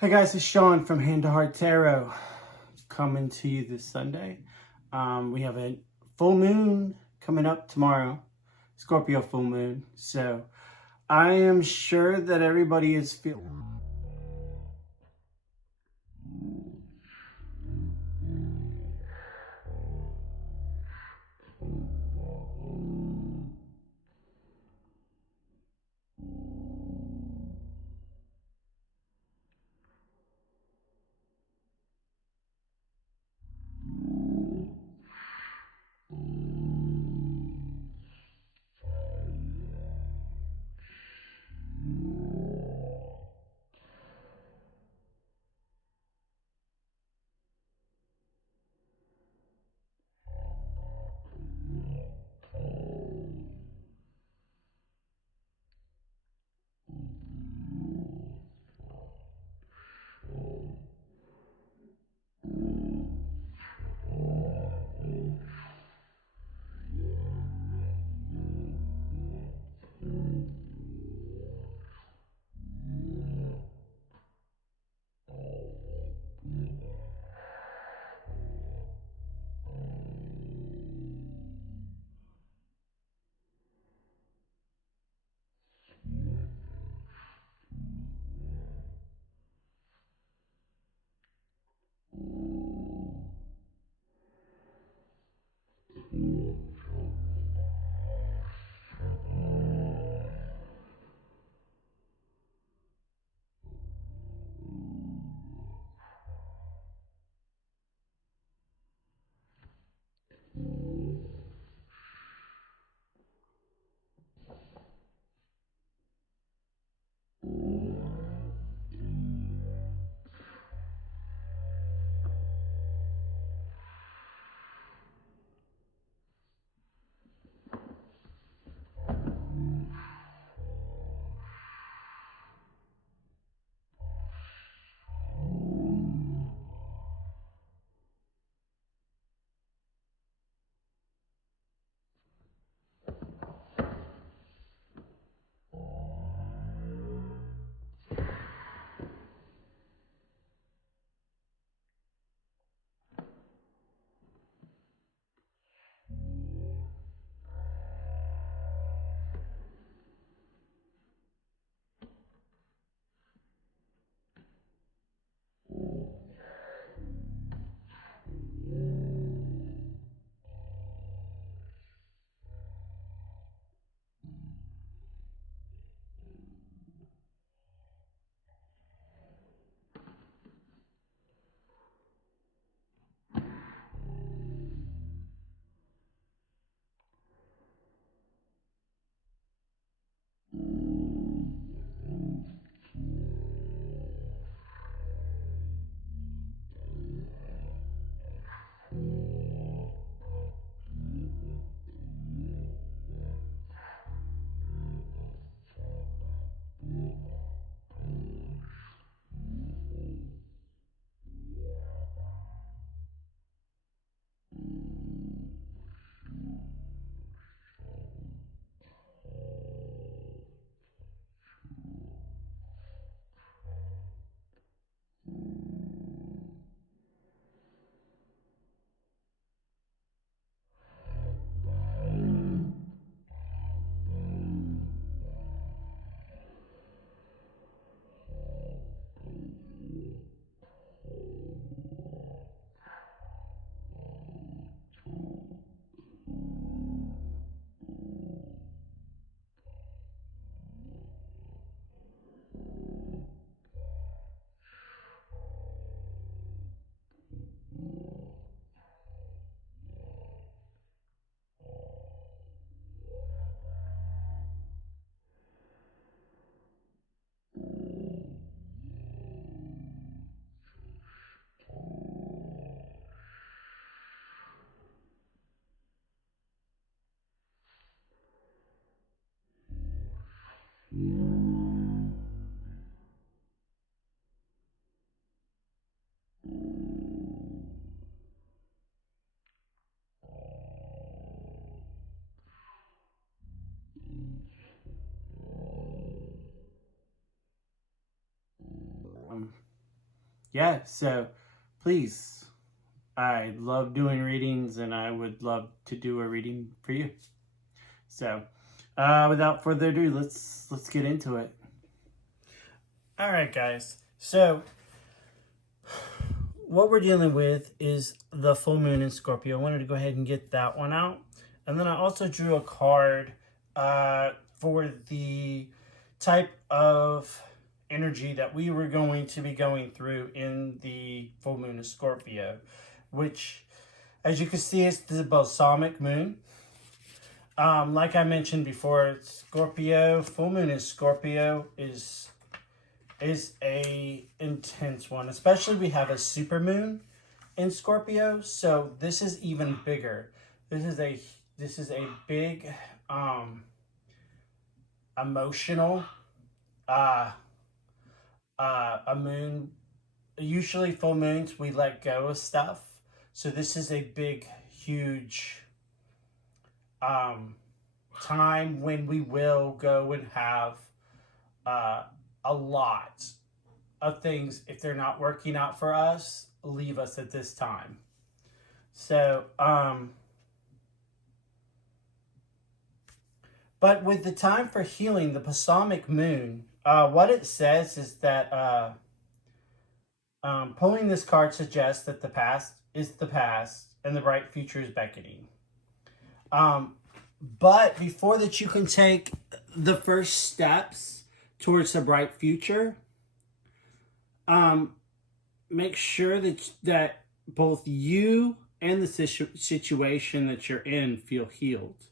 Hey guys, it's Sean from Hand to Heart Tarot coming to you this Sunday. We have a full moon coming up tomorrow, Scorpio full moon. So I am sure that everybody is feeling. yeah, so please, I love doing readings, and I would love to do a reading for you. So, without further ado, let's get into it. All right, guys. So, what we're dealing with is the full moon in Scorpio. I wanted to go ahead and get that one out, and then I also drew a card for the type of energy that we were going to be going through in the full moon of Scorpio, which, as you can see, is the balsamic moon. Like I mentioned before, Scorpio, full moon in Scorpio is a intense one. Especially we have a super moon in Scorpio, so this is even bigger. This is a big emotional a moon. Usually full moons we let go of stuff. So this is a big, huge time when we will go and have a lot of things, if they're not working out for us, leave us at this time. So, but with the time for healing, the balsamic moon, what it says is that pulling this card suggests that the past is the past and the bright future is beckoning. But before that, you can take the first steps towards a bright future. Make sure that both you and the situation that you're in feel healed.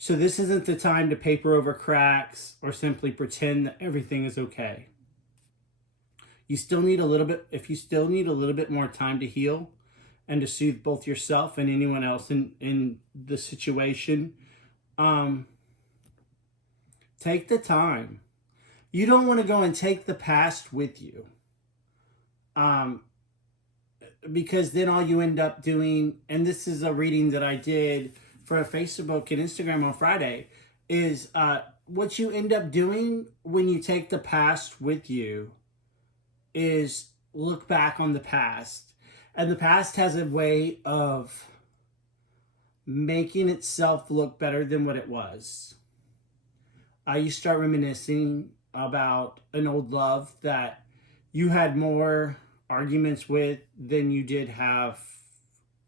So this isn't the time to paper over cracks or simply pretend that everything is okay. You still need a little bit, if you still need a little bit more time to heal and to soothe both yourself and anyone else in the situation, take the time. You don't want to go and take the past with you. Because then all you end up doing, and this is a reading that I did for Facebook and Instagram on Friday, is what you end up doing when you take the past with you is look back on the past. And the past has a way of making itself look better than what it was. You start reminiscing about an old love that you had more arguments with than you did have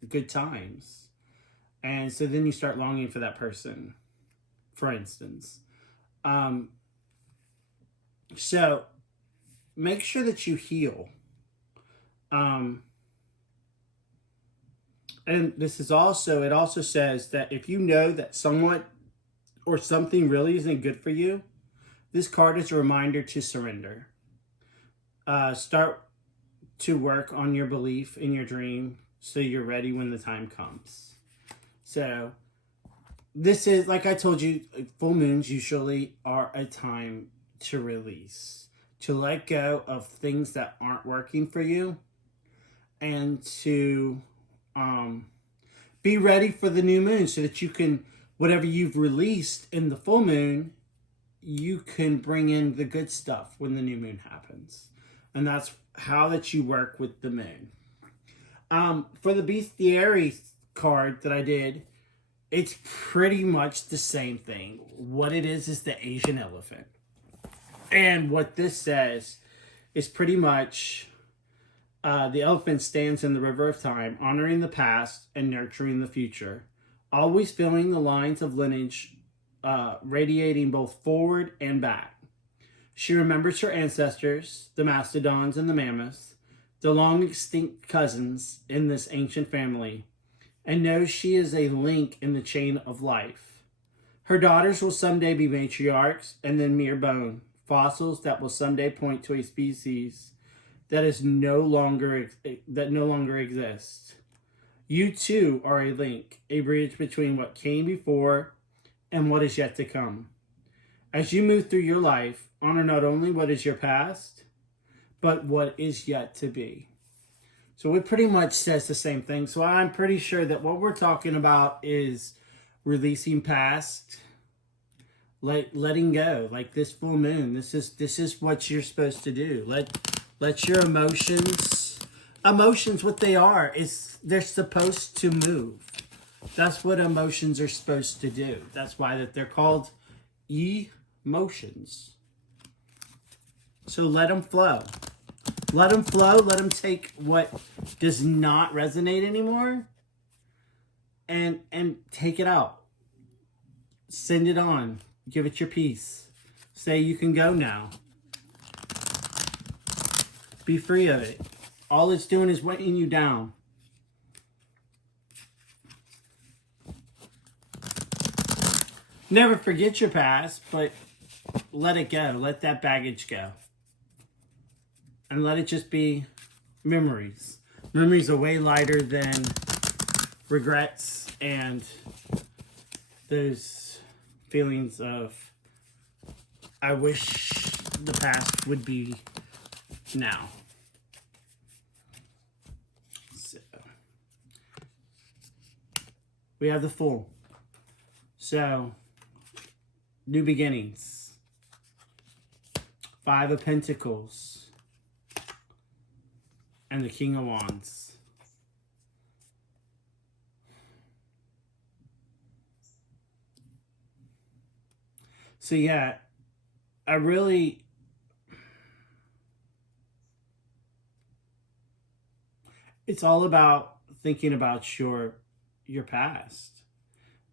good times. And so then you start longing for that person, for instance. So make sure that you heal. And this is also, it also says that if you know that someone or something really isn't good for you, this card is a reminder to surrender. Start to work on your belief in your dream so you're ready when the time comes. So this is, like I told you, full moons usually are a time to release, to let go of things that aren't working for you, and to be ready for the new moon so that you can, whatever you've released in the full moon, you can bring in the good stuff when the new moon happens. And that's how that you work with the moon. For the bestiary card that I did, it's pretty much the same thing. What it is the Asian elephant. And what this says is pretty much the elephant stands in the river of time, honoring the past and nurturing the future, always feeling the lines of lineage radiating both forward and back. She remembers her ancestors, the mastodons and the mammoths, the long extinct cousins in this ancient family, and knows she is a link in the chain of life. Her daughters will someday be matriarchs and then mere bone, fossils that will someday point to a species that no longer exists. You too are a link, a bridge between what came before and what is yet to come. As you move through your life, honor not only what is your past, but what is yet to be. So it pretty much says the same thing. So I'm pretty sure that what we're talking about is releasing past, letting go. Like this full moon, this is what you're supposed to do. Let your emotions what they are is they're supposed to move. That's what emotions are supposed to do. That's why that they're called emotions. So let them flow. Let them flow. Let them take what does not resonate anymore and take it out. Send it on. Give it your peace. Say you can go now. Be free of it. All it's doing is weighing you down. Never forget your past, but let it go. Let that baggage go. And let it just be memories. Memories are way lighter than regrets and those feelings of, I wish the past would be now. So, we have the Fool. So, new beginnings. 5 of Pentacles. And the King of Wands. So yeah, I really... It's all about thinking about your past.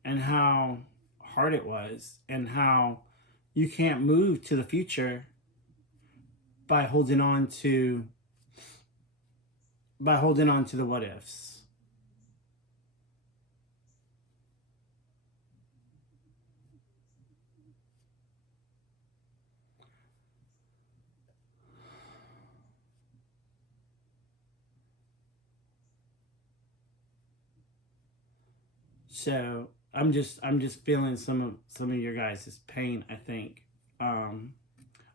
And how hard it was. And how you can't move to the future by holding on to the what ifs. So I'm just feeling some of your guys' pain, I think.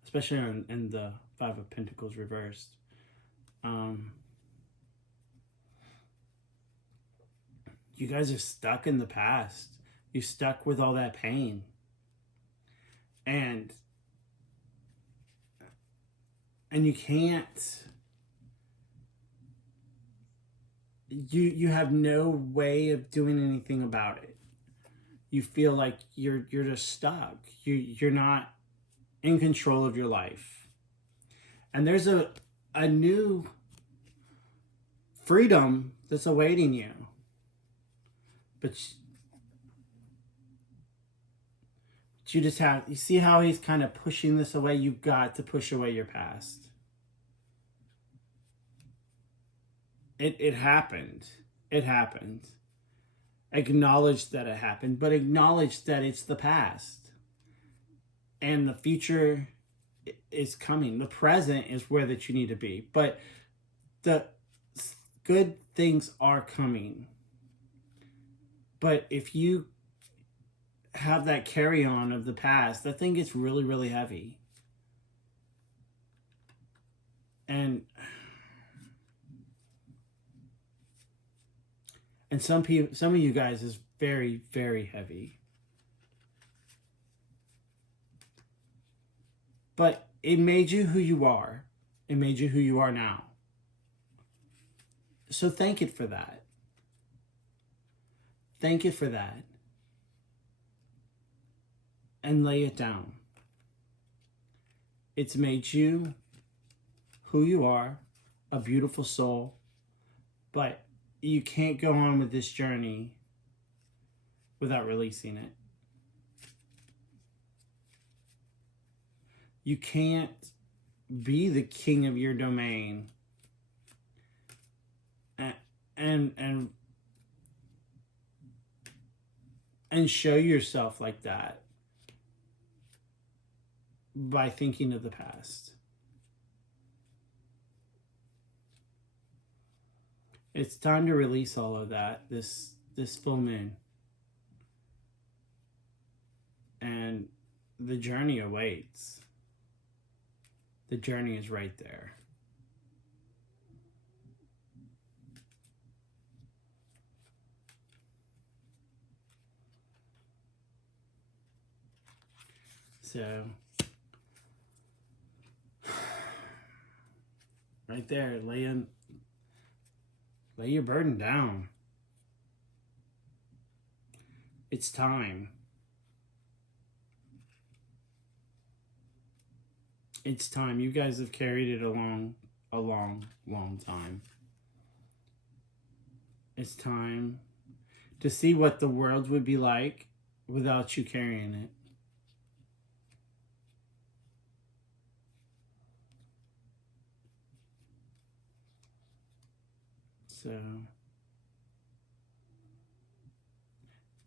Especially in the 5 of Pentacles reversed. You guys are stuck in the past. You're stuck with all that pain. And you can't... You have no way of doing anything about it. You feel like you're just stuck. You're not in control of your life. And there's a new freedom that's awaiting you. But you just have... You see how he's kind of pushing this away? You've got to push away your past. It happened. It happened. Acknowledge that it happened, but acknowledge that it's the past. And the future is coming. The present is where that you need to be. But the good things are coming. But if you have that carry-on of the past, that thing gets really, really heavy. And some of you guys is very, very heavy. But it made you who you are. It made you who you are now. So thank it for that. Thank it for that. And lay it down. It's made you who you are, a beautiful soul, but you can't go on with this journey without releasing it. You can't be the king of your domain and show yourself like that by thinking of the past. It's time to release all of that this full moon. And the journey awaits. The journey is right there. So, right there, lay your burden down. It's time. It's time. You guys have carried it a long, long time. It's time to see what the world would be like without you carrying it. So,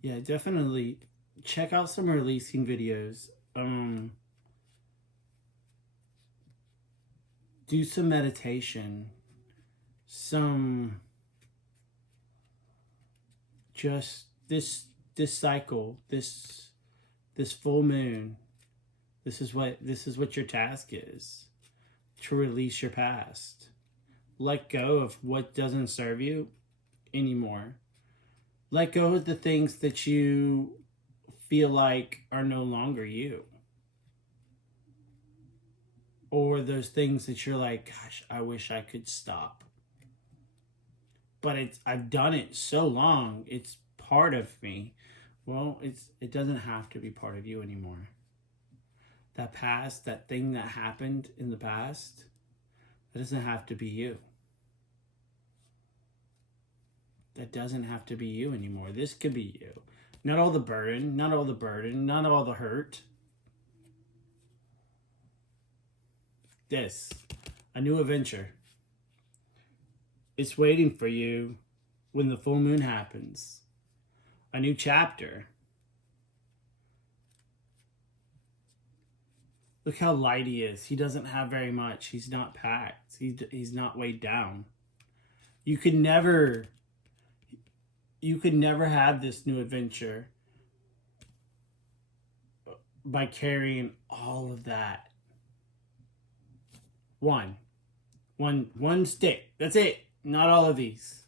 yeah, definitely check out some releasing videos. Do some meditation. Just this cycle, this full moon. This is what your task is. To release your past. Let go of what doesn't serve you anymore. Let go of the things that you feel like are no longer you. Or those things that you're like, gosh, I wish I could stop. But I've done it so long, it's part of me. Well, it doesn't have to be part of you anymore. That past, that thing that happened in the past, that doesn't have to be you. That doesn't have to be you anymore. This could be you. Not all the burden, not all the hurt. This, a new adventure. It's waiting for you when the full moon happens. A new chapter. Look how light he is. He doesn't have very much. He's not packed. He's not weighed down. You could never have this new adventure by carrying all of that. One stick. That's it. Not all of these.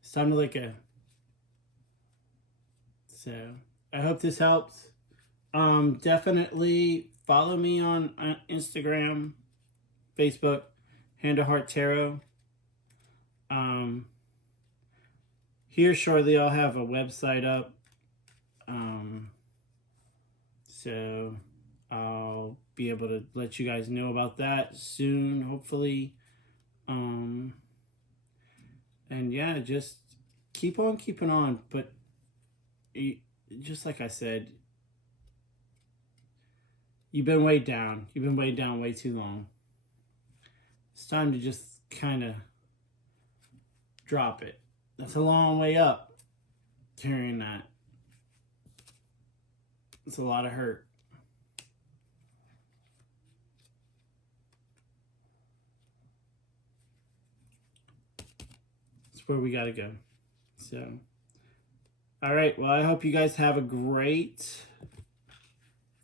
It's time to let go. So I hope this helps. Definitely follow me on Instagram, Facebook, Hand to Heart Tarot. Here shortly I'll have a website up. So I'll be able to let you guys know about that soon, hopefully. And yeah, just keep on keeping on. But just like I said, you've been weighed down. You've been weighed down way too long. It's time to just kind of drop it. That's a long way up, carrying that. It's a lot of hurt. It's where we got to go. So, all right. Well, I hope you guys have a great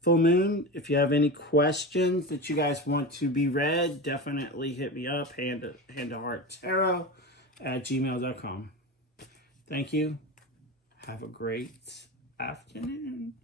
full moon. If you have any questions that you guys want to be read, definitely hit me up, handtohearttarot@gmail.com. Thank you. Have a great afternoon.